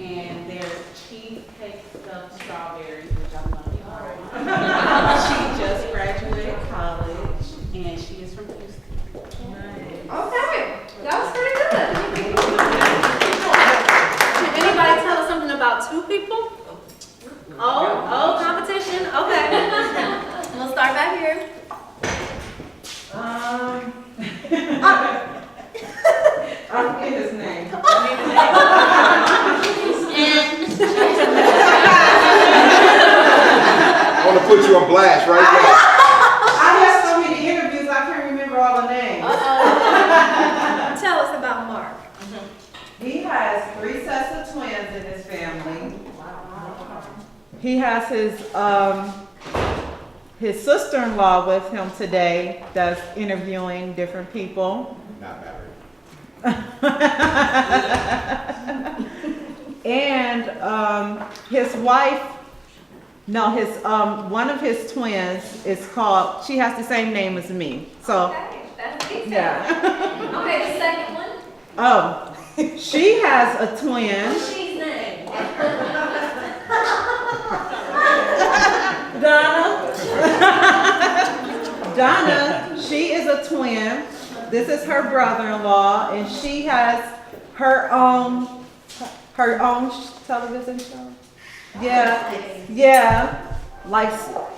And there's cheesecake stuffed strawberries, which I'm going to be trying. She just graduated college, and she is from Houston. Okay, that was pretty good. Can anybody tell us something about two people? Oh, competition. Okay. We'll start back here. I'll get his name. I want to put you on blast right now. I have so many interviews, I can't remember all the names. Tell us about Mark. He has 3 sets of twins in his family. He has his sister-in-law with him today that's interviewing different people. Not married. And his wife, no, his one of his twins is called, she has the same name as me. So Okay, that's decent. yeah. Okay, the second one. Oh, she has a twin. What's she's name? Donna, she is a twin. This is her brother-in-law, and she has her own television show. Yeah, like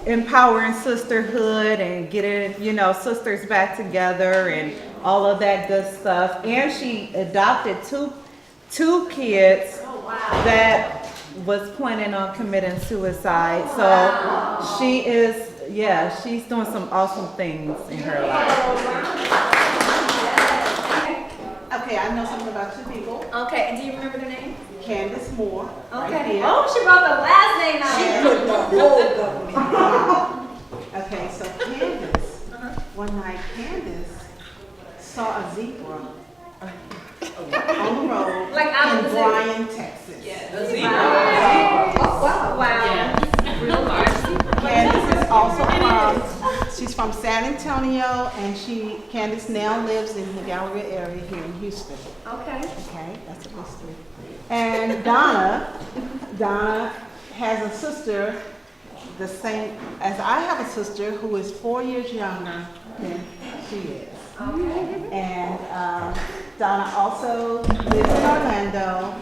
empowering sisterhood and getting, sisters back together and all of that good stuff. And she adopted two kids that was planning on committing suicide. So she is, she's doing some awesome things in her life. Okay, I know something about 2 people. Okay, and do you remember their name? Candace Moore. Okay. Right here. Oh, she brought the last name out. She here. put the whole government. Okay, so Candace, one night Candace saw a zebra on the road Like out of in the zoo. Bryan, Texas. A zebra. Wow. Real large. Candace is also she's from San Antonio, and Candace now lives in the Galleria area here in Houston. Okay. Okay, that's a mystery. And Donna has a sister the same as I have a sister who is 4 years younger than she is. Okay. And Donna also lives in Orlando,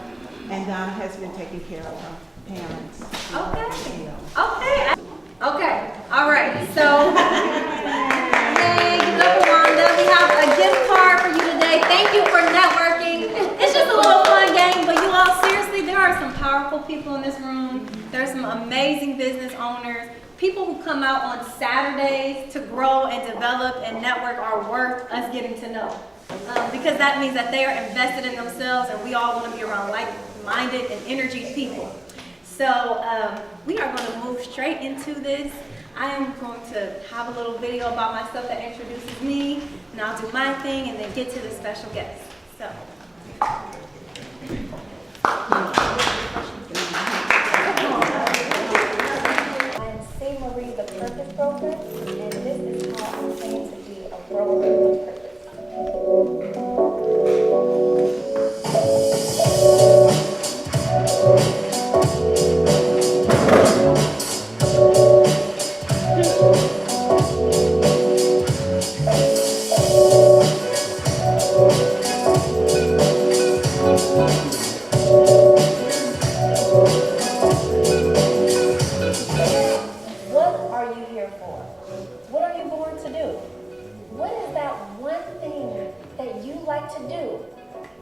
and Donna has been taking care of her parents. Okay. Okay. All right. So, yay, give it up for Wanda. We have a gift card for you today. Thank you for networking. It's just a little fun game, but you all, seriously, there are some powerful people in this room. There are some amazing business owners. People who come out on Saturdays to grow and develop and network are worth us getting to know. Because that means that they are invested in themselves, and we all want to be around like-minded and energy people. So we are going to move straight into this. I am going to have a little video about myself that introduces me, and I'll do my thing and then get to the special guest. So. I'm C. Marie, the Purpose Broker, and this is how I'm trained to be a broker of What are you here for? What are you born to do? What is that one thing that you like to do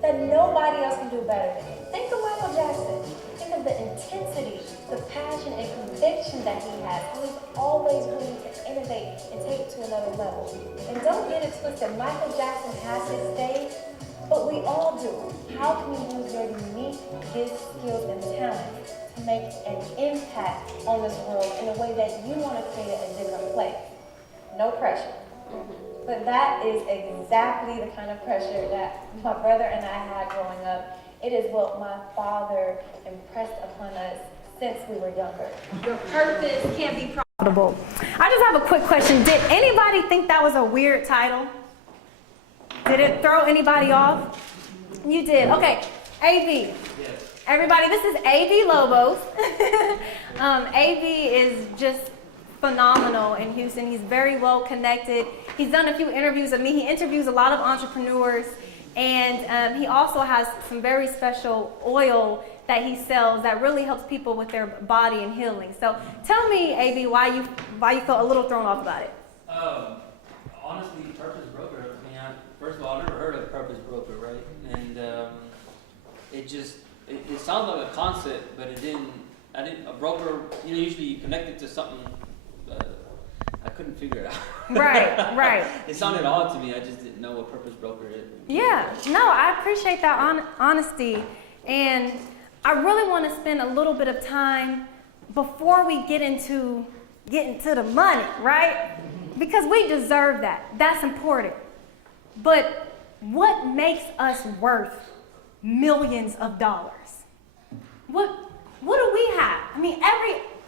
that nobody else can do better than you? Think of Michael Jackson. Think of the intensity, the passion and conviction that he has. How he's always willing to innovate and take it to another level. And don't get it twisted. Michael Jackson has his stage, but we all do. How can you use your unique gifts, skills, and talents to make an impact on this world in a way that you want to create a different place? No pressure. But that is exactly the kind of pressure that my brother and I had growing up. It is what my father impressed upon us since we were younger. Your purpose can't be profitable. I just have a quick question. Did anybody think that was a weird title? Did it throw anybody off? You did. Okay. AV. Yes. Everybody, this is A.V. Lobos. A.V. is just phenomenal in Houston. He's very well connected. He's done a few interviews with me. He interviews a lot of entrepreneurs, and he also has some very special oil that he sells that really helps people with their body and healing. So tell me, A.V., why you felt a little thrown off about it. Honestly, Purpose Broker, I mean, first of all, I never heard of Purpose Broker, right? And it sounds like a concept, but a broker, usually you connect it to something, I couldn't figure it out. Right. It sounded odd to me, I just didn't know what Purpose Broker is. Yeah, no, I appreciate that honesty, and I really want to spend a little bit of time before we get into the money, right? Because we deserve that. That's important. But what makes us worth millions of dollars? What do we have? I mean,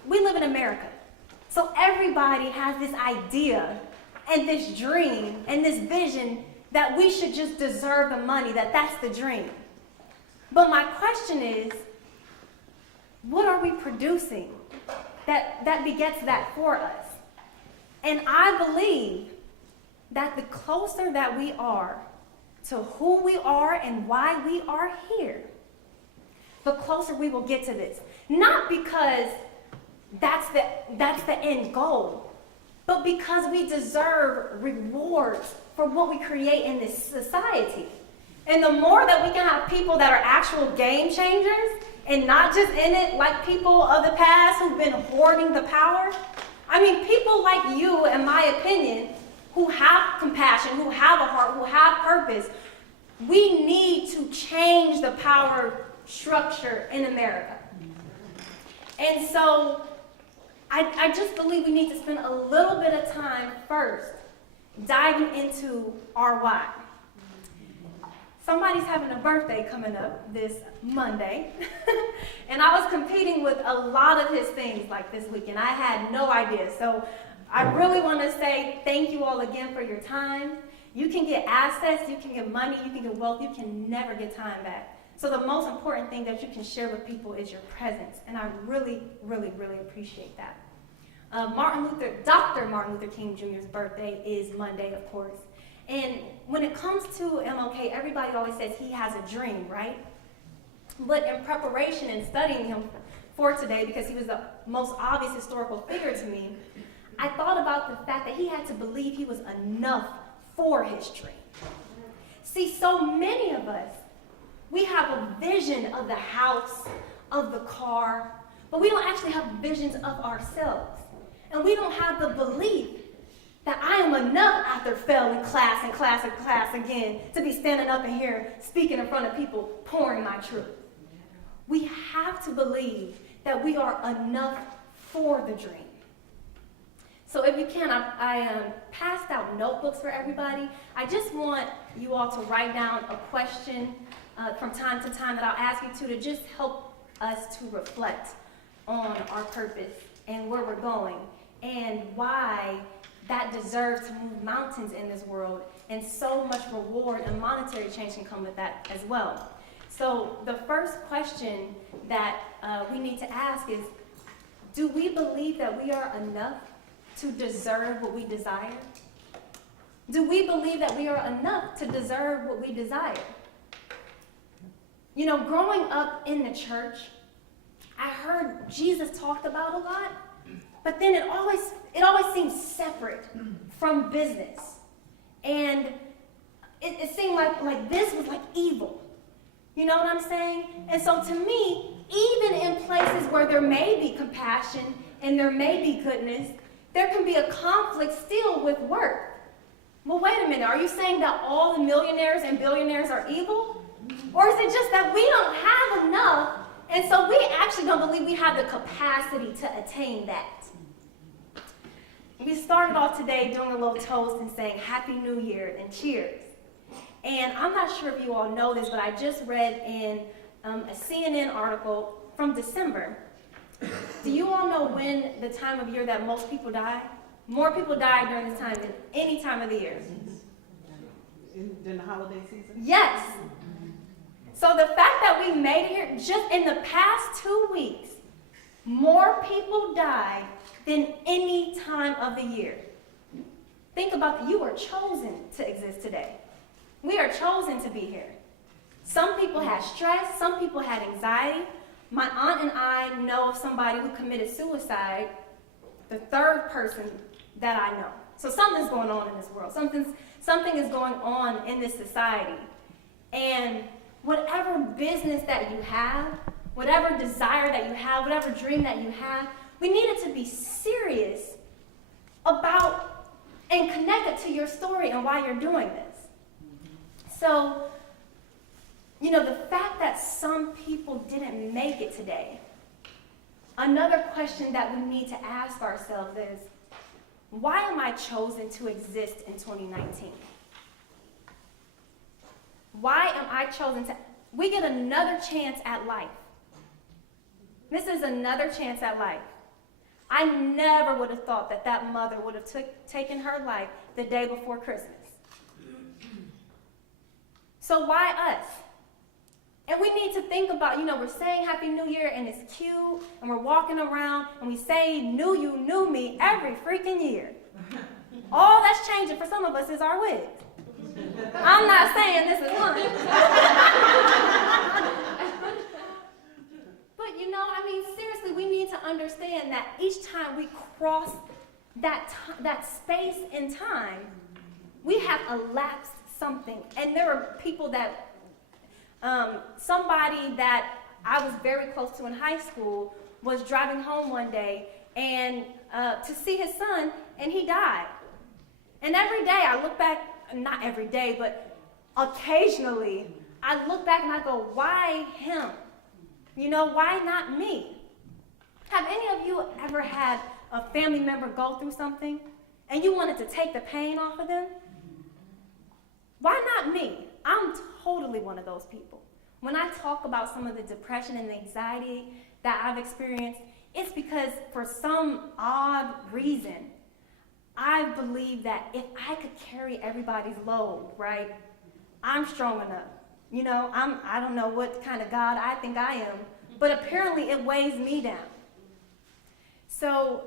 we live in America. So everybody has this idea and this dream and this vision that we should just deserve the money, that's the dream. But my question is, what are we producing that begets that for us? And I believe that the closer that we are to who we are and why we are here, the closer we will get to this. Not because that's the end goal, but because we deserve rewards for what we create in this society. And the more that we can have people that are actual game changers and not just in it like people of the past who've been hoarding the power. I mean, people like you, in my opinion, who have compassion, who have a heart, who have purpose, we need to change the power structure in America. And so I just believe we need to spend a little bit of time first diving into our why. Somebody's having a birthday coming up this Monday, and I was competing with a lot of his things like this weekend. I had no idea. So I really want to say thank you all again for your time. You can get assets, you can get money, you can get wealth, you can never get time back. So the most important thing that you can share with people is your presence, and I really, really, really appreciate that. Dr. Martin Luther King Jr.'s birthday is Monday, of course. And when it comes to MLK, everybody always says he has a dream, right? But in preparation and studying him for today, because he was the most obvious historical figure to me, I thought about the fact that he had to believe he was enough for his dream. See, so many of us, we have a vision of the house, of the car, but we don't actually have visions of ourselves. And we don't have the belief that I am enough after failing class and class and class again to be standing up in here speaking in front of people, pouring my truth. We have to believe that we are enough for the dream. So if you can, I passed out notebooks for everybody. I just want you all to write down a question from time to time that I'll ask you to just help us to reflect on our purpose and where we're going and why that deserves to move mountains in this world, and so much reward and monetary change can come with that as well. So the first question that we need to ask is, do we believe that we are enough to deserve what we desire? Do we believe that we are enough to deserve what we desire? You know, growing up in the church, I heard Jesus talked about a lot, but then it always seemed separate from business. And it seemed like this was like evil. You know what I'm saying? And so to me, even in places where there may be compassion and there may be goodness, there can be a conflict still with work. Well, wait a minute, are you saying that all the millionaires and billionaires are evil? Or is it just that we don't have enough, and so we actually don't believe we have the capacity to attain that? We started off today doing a little toast and saying Happy New Year and cheers. And I'm not sure if you all know this, but I just read in a CNN article from December. Do you all know when the time of year that most people die? More people die during this time than any time of the year. During the holiday season? Yes. So the fact that we we made it here, just in the past 2 weeks, more people died than any time of the year. Think about it. You were chosen to exist today. We are chosen to be here. Some people had stress. Some people had anxiety. My aunt and I know of somebody who committed suicide, the third person that I know. So something's going on in this world. Something is going on in this society. And whatever business that you have, whatever desire that you have, whatever dream that you have, we need it to be serious about and connected to your story and why you're doing this. So, the fact that some people didn't make it today, another question that we need to ask ourselves is, why am I chosen to exist in 2019? Why am I chosen to? We get another chance at life. This is another chance at life. I never would have thought that mother would have taken her life the day before Christmas. So why us? And we need to think about, we're saying Happy New Year and it's cute, and we're walking around and we say knew you, knew me every freaking year. All that's changing for some of us is our wigs. I'm not saying this is one. But seriously, we need to understand that each time we cross that space in time, we have elapsed something. And there are people that, somebody that I was very close to in high school was driving home one day and to see his son, and he died. And every day I look back, not every day, but occasionally I look back and I go, why him? Why not me? Have any of you ever had a family member go through something and you wanted to take the pain off of them? Why not me? I'm totally one of those people. When I talk about some of the depression and the anxiety that I've experienced, it's because for some odd reason, I believe that if I could carry everybody's load, right, I'm strong enough. I don't know what kind of God I think I am, but apparently it weighs me down. So,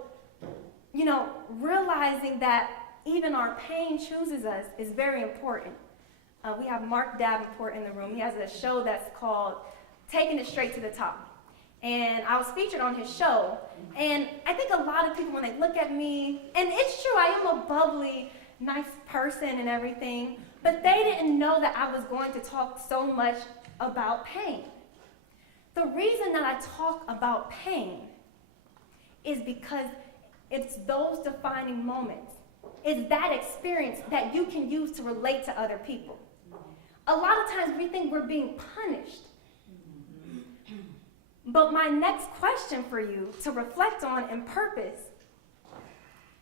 realizing that even our pain chooses us is very important. We have Mark Davenport in the room. He has a show that's called Taking It Straight to the Top. And I was featured on his show. And I think a lot of people, when they look at me, and it's true, I am a bubbly, nice person and everything, but they didn't know that I was going to talk so much about pain. The reason that I talk about pain is because it's those defining moments. It's that experience that you can use to relate to other people. A lot of times we think we're being punished. But my next question for you to reflect on and purpose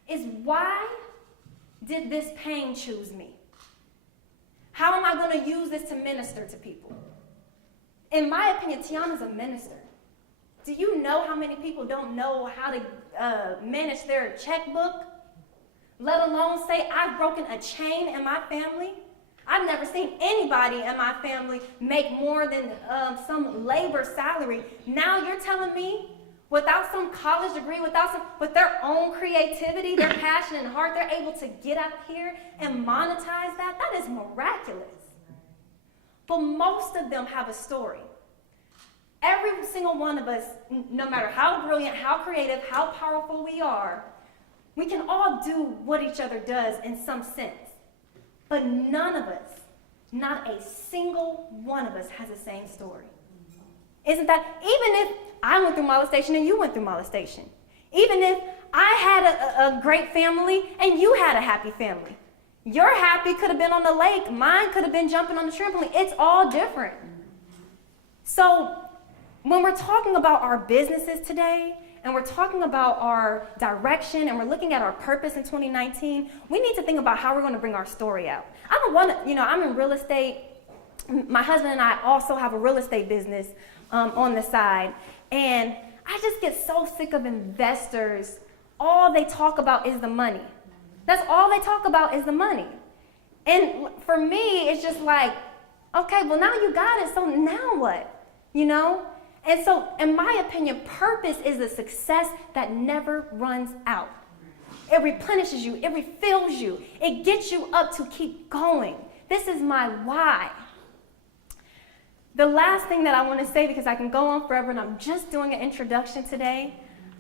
is, why did this pain choose me? How am I going to use this to minister to people? In my opinion, Tiana's a minister. Do you know how many people don't know how to manage their checkbook? Let alone say, I've broken a chain in my family. I've never seen anybody in my family make more than some labor salary. Now you're telling me, without some college degree, with their own creativity, their passion and heart, they're able to get up here and monetize that? That is miraculous. But most of them have a story. Every single one of us, no matter how brilliant, how creative, how powerful we are, we can all do what each other does in some sense. But none of us, not a single one of us, has the same story. Isn't that, even if I went through molestation and you went through molestation, even if I had a great family and you had a happy family, your happy could have been on the lake, mine could have been jumping on the trampoline. It's all different. So when we're talking about our businesses today, and we're talking about our direction, and we're looking at our purpose in 2019, we need to think about how we're going to bring our story out. I don't want to, I'm in real estate. My husband and I also have a real estate business on the side. And I just get so sick of investors. All they talk about is the money. That's all they talk about is the money. And for me, it's just like, okay, well, now you got it, so now what? you know? And so, in my opinion, purpose is a success that never runs out. It replenishes you, it refills you, it gets you up to keep going. This is my why. The last thing that I want to say, because I can go on forever and I'm just doing an introduction today.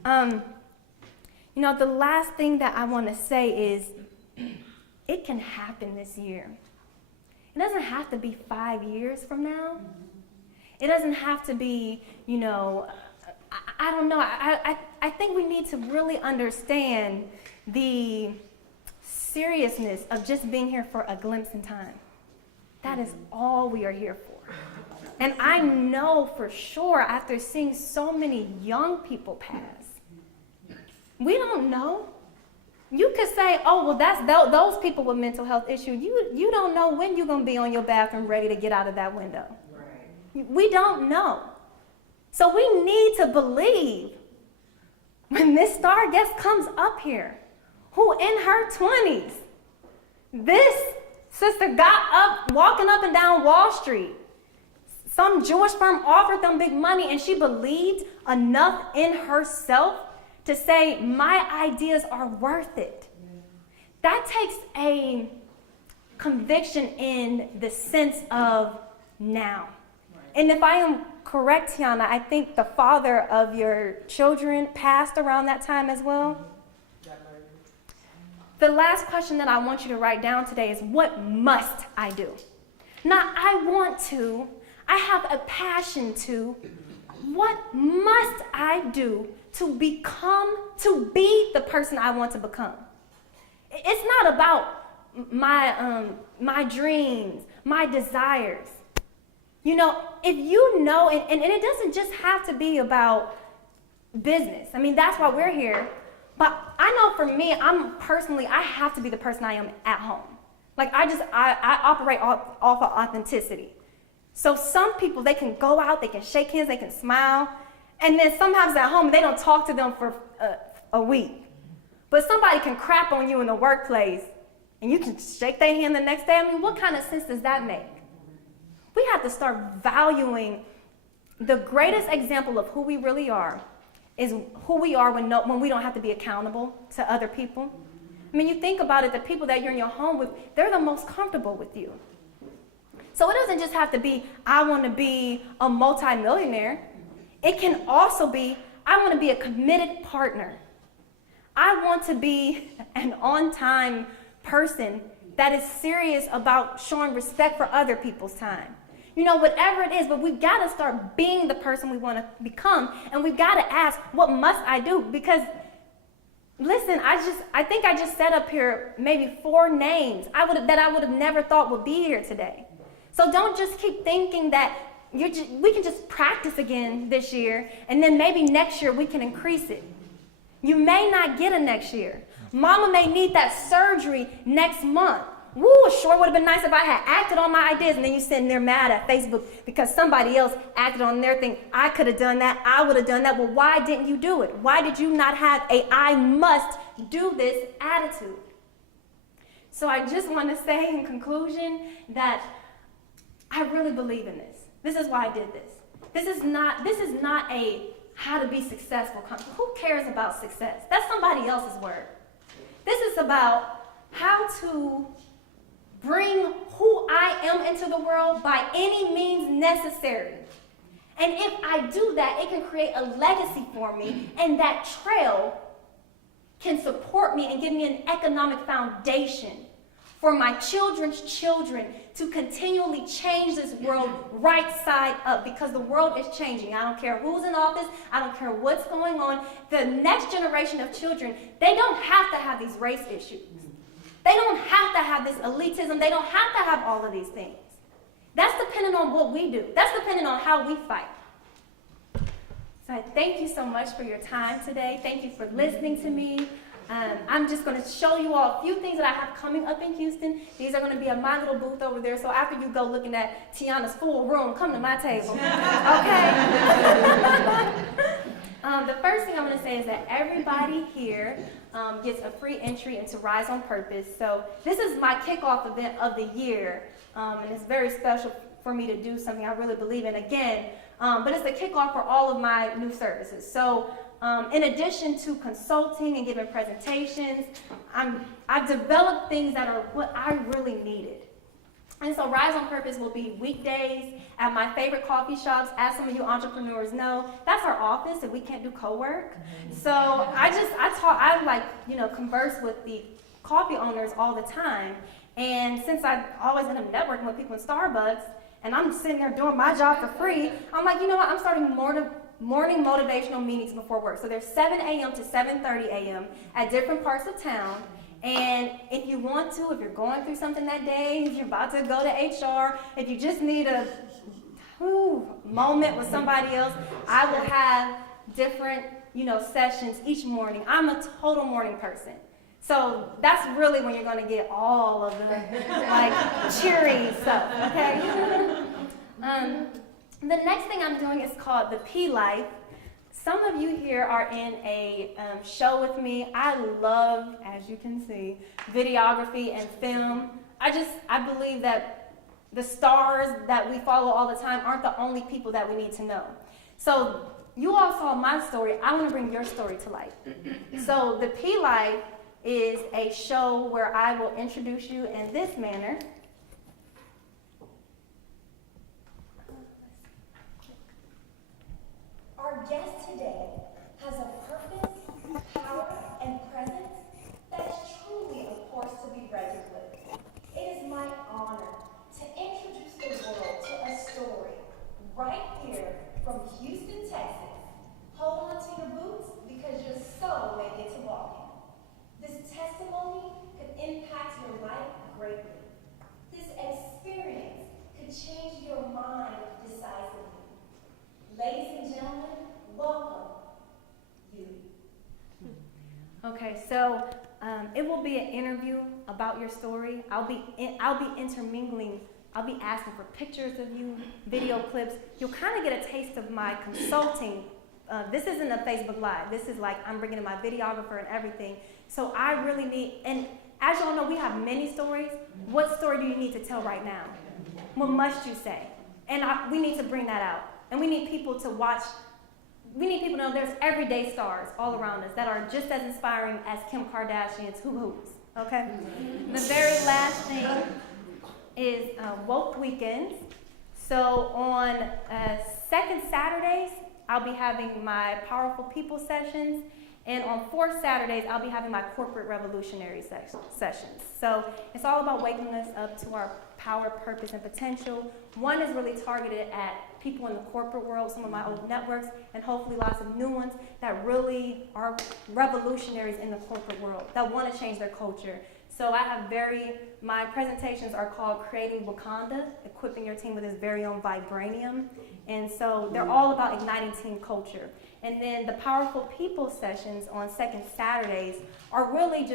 The last thing that I want to say is it can happen this year. It doesn't have to be 5 years from now. It doesn't have to be, I don't know. I think we need to really understand the seriousness of just being here for a glimpse in time. That is all we are here for. And I know for sure, after seeing so many young people pass, we don't know. You could say, oh, well, that's those people with mental health issues. You don't know when you're going to be on your bathroom ready to get out of that window. Right. We don't know. So we need to believe when this star guest comes up here, who in her 20s, this sister got up, walking up and down Wall Street. Some Jewish firm offered them big money, and she believed enough in herself to say, my ideas are worth it. That takes a conviction in the sense of now. And if I am correct, Tiana, I think the father of your children passed around that time as well. The last question that I want you to write down today is, what must I do? Not I want to, I have a passion to. What must I do to be the person I want to become? It's not about my dreams, my desires. If you know, and it doesn't just have to be about business. I mean, that's why we're here. But I know for me, I have to be the person I am at home. Like I operate off of authenticity. So some people, they can go out, they can shake hands, they can smile. And then sometimes at home, they don't talk to them for a week. But somebody can crap on you in the workplace, and you can shake their hand the next day. I mean, what kind of sense does that make? We have to start valuing the greatest example of who we really are is who we are when we don't have to be accountable to other people. I mean, you think about it, the people that you're in your home with, they're the most comfortable with you. So it doesn't just have to be, I want to be a multimillionaire. It can also be, I want to be a committed partner. I want to be an on-time person that is serious about showing respect for other people's time. Whatever it is, but we've got to start being the person we want to become, and we've got to ask, what must I do? Because, listen, I think I just set up here maybe 4 names that I would have never thought would be here today. So don't just keep thinking that we can just practice again this year, and then maybe next year we can increase it. You may not get a next year. Mama may need that surgery next month. Woo, it sure would have been nice if I had acted on my ideas, and then you sitting there mad at Facebook because somebody else acted on their thing. I could have done that. I would have done that. Well, why didn't you do it? Why did you not have a I must do this attitude? So I just want to say in conclusion that I really believe in this. This is why I did this. This is not a how to be successful conference. Who cares about success? That's somebody else's word. This is about how to bring who I am into the world by any means necessary. And if I do that, it can create a legacy for me, and that trail can support me and give me an economic foundation for my children's children to continually change this world right side up, because the world is changing. I don't care who's in office. I don't care what's going on. The next generation of children, they don't have to have these race issues. They don't have to have this elitism. They don't have to have all of these things. That's dependent on what we do. That's dependent on how we fight. So I thank you so much for your time today. Thank you for listening to me. I'm just going to show you all a few things that I have coming up in Houston. These are going to be at my little booth over there. So after you go looking at Tiana's full room, come to my table. Okay? The first thing I'm going to say is that everybody here gets a free entry into Rise on Purpose. So this is my kickoff event of the year, and it's very special for me to do something I really believe in again. But it's the kickoff for all of my new services. So in addition to consulting and giving presentations, I've developed things that are what I really needed. And so Rise on Purpose will be weekdays at my favorite coffee shops. As some of you entrepreneurs know, that's our office and we can't do co-work. So I converse with the coffee owners all the time. And since I always end up networking with people in Starbucks, and I'm sitting there doing my job for free, I'm like, you know what, I'm starting morning motivational meetings before work. So there's 7 a.m. to 7:30 a.m. at different parts of town. And if you want to, if you're going through something that day, if you're about to go to HR, if you just need a moment with somebody else, I will have different, sessions each morning. I'm a total morning person. So that's really when you're going to get all of the cheery stuff, okay? The next thing I'm doing is called the P Life. Some of you here are in a show with me. I love, as you can see, videography and film. I believe that the stars that we follow all the time aren't the only people that we need to know. So you all saw my story. I want to bring your story to life. So the P Life is a show where I will introduce you in this manner. Our guest today has a purpose, power, and presence that is truly a force to be reckoned with. It is my honor to introduce the world to a story right here from Houston, Texas. Hold on to your boots because your soul may get to walking. This testimony could impact your life greatly. This experience could change your mind decisively. Ladies and gentlemen, welcome you. Okay, so it will be an interview about your story. I'll be intermingling. I'll be asking for pictures of you, video clips. You'll kind of get a taste of my consulting. This isn't a Facebook Live. This is like I'm bringing in my videographer and everything. So I really need, and as you all know, we have many stories. What story do you need to tell right now? What must you say? And we need to bring that out. And we need people to watch. We need people to know there's everyday stars all around us that are just as inspiring as Kim Kardashian's hoops. Okay? The very last thing is Woke Weekends. So on second Saturdays, I'll be having my Powerful People sessions. And on fourth Saturdays, I'll be having my Corporate Revolutionary sessions. So it's all about waking us up to our power, purpose, and potential. One is really targeted at people in the corporate world, some of my old networks, and hopefully lots of new ones that really are revolutionaries in the corporate world, that want to change their culture. So I have my presentations are called Creating Wakanda, equipping your team with its very own vibranium. And so they're all about igniting team culture. And then the Powerful People sessions on second Saturdays are really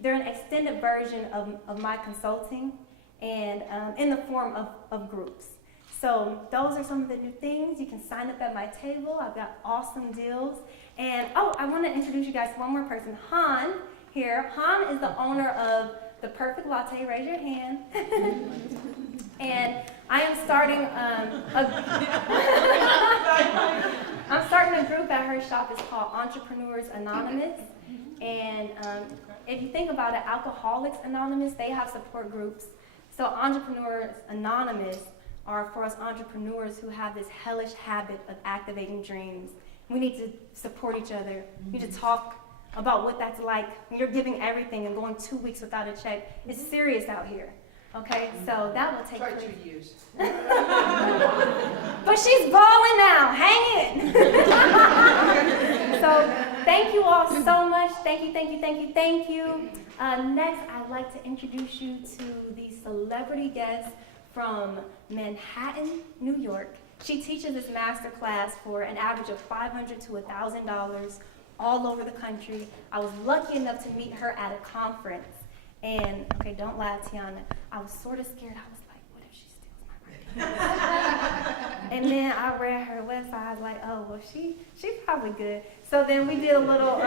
they're an extended version of my consulting and in the form of groups. So those are some of the new things. You can sign up at my table. I've got awesome deals. And I want to introduce you guys to one more person, Han here. Han is the owner of The Perfect Latte. Raise your hand. And I am starting I'm starting a group at her shop. It's called Entrepreneurs Anonymous. And if you think about it, Alcoholics Anonymous, they have support groups. So Entrepreneurs Anonymous are for us entrepreneurs who have this hellish habit of activating dreams. We need to support each other. We need to talk about what that's like when you're giving everything and going 2 weeks without a check. It's serious out here. Okay, so that will take place. 2 years. But she's balling now. Hang in. So thank you all so much. Thank you. Next, I'd like to introduce you to the celebrity guest from Manhattan, New York. She teaches this master class for an average of $500 to $1,000 all over the country. I was lucky enough to meet her at a conference. And, okay, don't laugh, Tiana. I was sort of scared. I was like, what if she steals my money? And then I read her website. I was like, oh, well, she's probably good. So then we did a little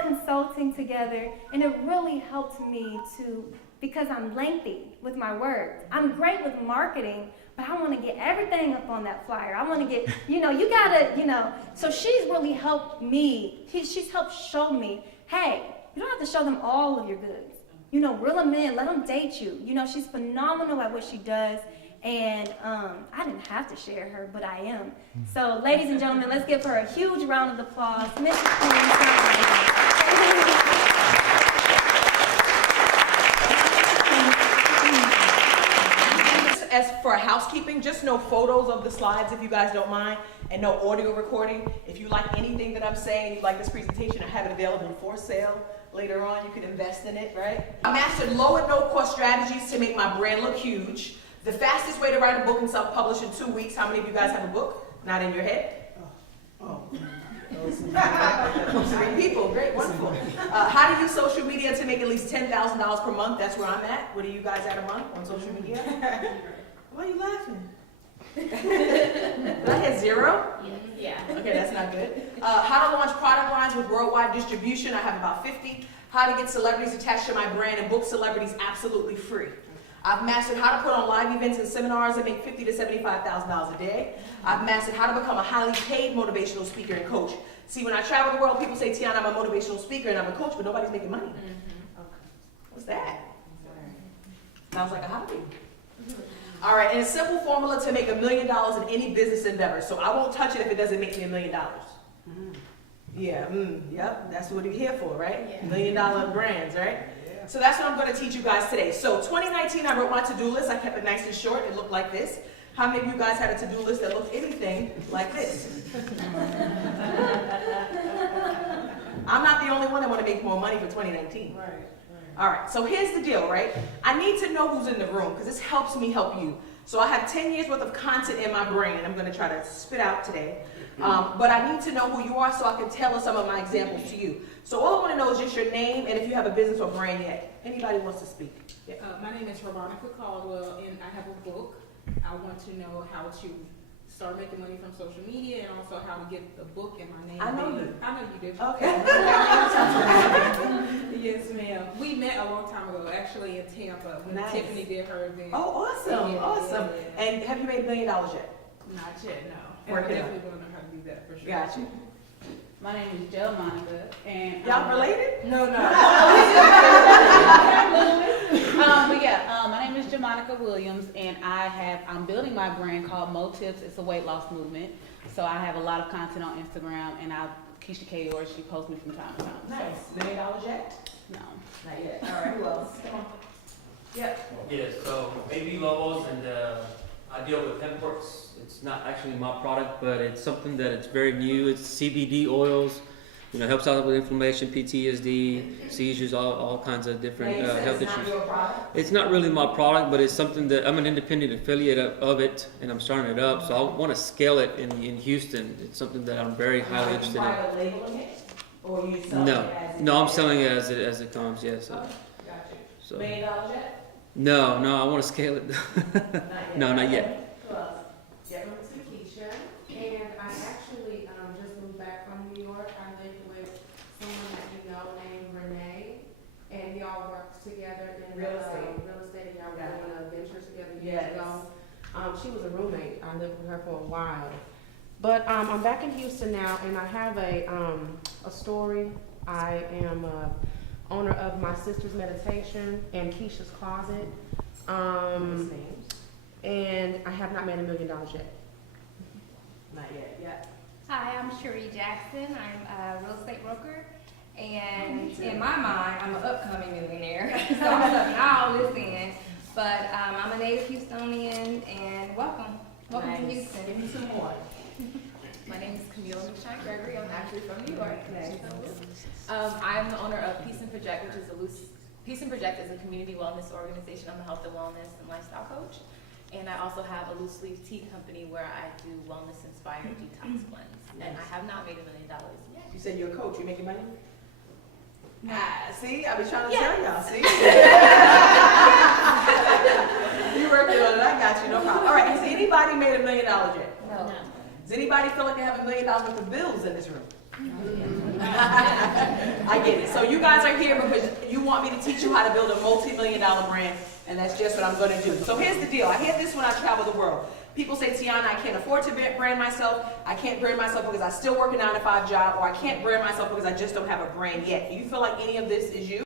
consulting together, and it really helped me to because I'm lengthy with my words. I'm great with marketing, but I want to get everything up on that flyer. I want to get, you gotta, so she's really helped me. She's helped show me, hey, you don't have to show them all of your goods. Reel them in, let them date you. She's phenomenal at what she does. And I didn't have to share her, but I am. So, ladies and gentlemen, let's give her a huge round of applause. Mrs. Queen. As for housekeeping, just no photos of the slides if you guys don't mind, and no audio recording. If you like anything that I'm saying, you like this presentation, I have it available for sale later on. You can invest in it, right? I mastered low and no cost strategies to make my brand look huge. The fastest way to write a book and self-publish in 2 weeks. How many of you guys have a book? Not in your head? Those 3 people, great, wonderful. How to use social media to make at least $10,000 per month. That's where I'm at. What are you guys at a month on social media? Why are you laughing? Did I hit 0? Yeah. Okay, that's not good. How to launch product lines with worldwide distribution. I have about 50. How to get celebrities attached to my brand and book celebrities absolutely free. I've mastered how to put on live events and seminars and make $50,000 to $75,000 a day. I've mastered how to become a highly paid motivational speaker and coach. See, when I travel the world, people say, Tiana, I'm a motivational speaker and I'm a coach, but nobody's making money. What's that? Sounds like a hobby. All right, and a simple formula to make $1 million in any business endeavor. So I won't touch it if it doesn't make me $1 million. Yeah, yep, that's what you're here for, right? Yeah. $1 million brands, right? So that's what I'm going to teach you guys today. So 2019, I wrote my to-do list. I kept it nice and short. It looked like this. How many of you guys had a to-do list that looked anything like this? I'm not the only one that want to make more money for 2019. Right. All right, so here's the deal, right? I need to know who's in the room because this helps me help you. So I have 10 years worth of content in my brain I'm going to try to spit out today. But I need to know who you are so I can tailor some of my examples to you. So all I want to know is just your name and if you have a business or brand yet. Anybody wants to speak? Yeah. My name is Veronica Caldwell, and I have a book. I want to know how to start making money from social media and also how to get the book in my name. I know you. I know you do. Okay. Yes, ma'am. We met a long time ago, actually in Tampa, when Nice. Tiffany did her event. Oh, awesome, Yeah, awesome. yeah. And have you made $1 million yet? Not yet, no. And Work I it out. definitely want to know how to do that for sure. Got you. My name is Jill Monica, and Y'all related? No, no. but yeah, my name is Jamonica Williams, and I'm building my brand called Mo Tips. It's a weight loss movement. So I have a lot of content on Instagram, and Keisha K. or she posts me from time to time. Nice. $1 million yet? No. Not yet. All right, who else? Come on. Yep. Yeah, so AB levels, and I deal with imports. It's not actually my product, but it's something that it's very new. It's CBD oils, helps out with inflammation, PTSD, seizures, all kinds of different health It's issues. not your product? It's not really my product, but it's something that I'm an independent affiliate of it, and I'm starting it up. So I want to scale it in Houston. It's something that I'm very highly interested in. Are you labeling it? Or you selling No, it as no, I'm selling it as it comes. Yes. Oh, got you. So $1 million yet? no, I want to scale it. Not yet. No, not yet. Who else? Yep. Keisha, and I actually just moved back from New York. I lived with someone that you know named Renee, and we all worked together in Real estate. Real estate, and y'all were Got doing a venture together Yes. years ago. She was a roommate. I lived with her for a while. But I'm back in Houston now, and I have a story. I am owner of My Sister's Meditation and Keisha's Closet. And I have not made $1 million yet. Not yet. Yep. Hi, I'm Cherie Jackson. I'm a real estate broker. And in my mind, I'm an upcoming millionaire. So I'm sucking all this in. But I'm a native Houstonian, and welcome. Welcome to Houston. Give me some more. My name is Camille Michelle Gregory. I'm actually from New York. I'm the owner of Peace and Project, which is Peace and Project is a community wellness organization. I'm a health and wellness and lifestyle coach. And I also have a loose leaf tea company where I do wellness-inspired detox blends. And I have not made $1 million yet. You said you're a coach. You making money? See, I was trying to tell y'all. See, you working on it. I got you. No problem. All right. Has anybody made $1 million yet? No. Does anybody feel like they have $1 million worth of bills in this room? I get it. So you guys are here because you want me to teach you how to build a multi-million-dollar brand, and that's just what I'm going to do. So here's the deal. I hear this when I travel the world. People say, Tiana, I can't afford to brand myself. I can't brand myself because I still work a 9-to-5 job, or I can't brand myself because I just don't have a brand yet. Do you feel like any of this is you?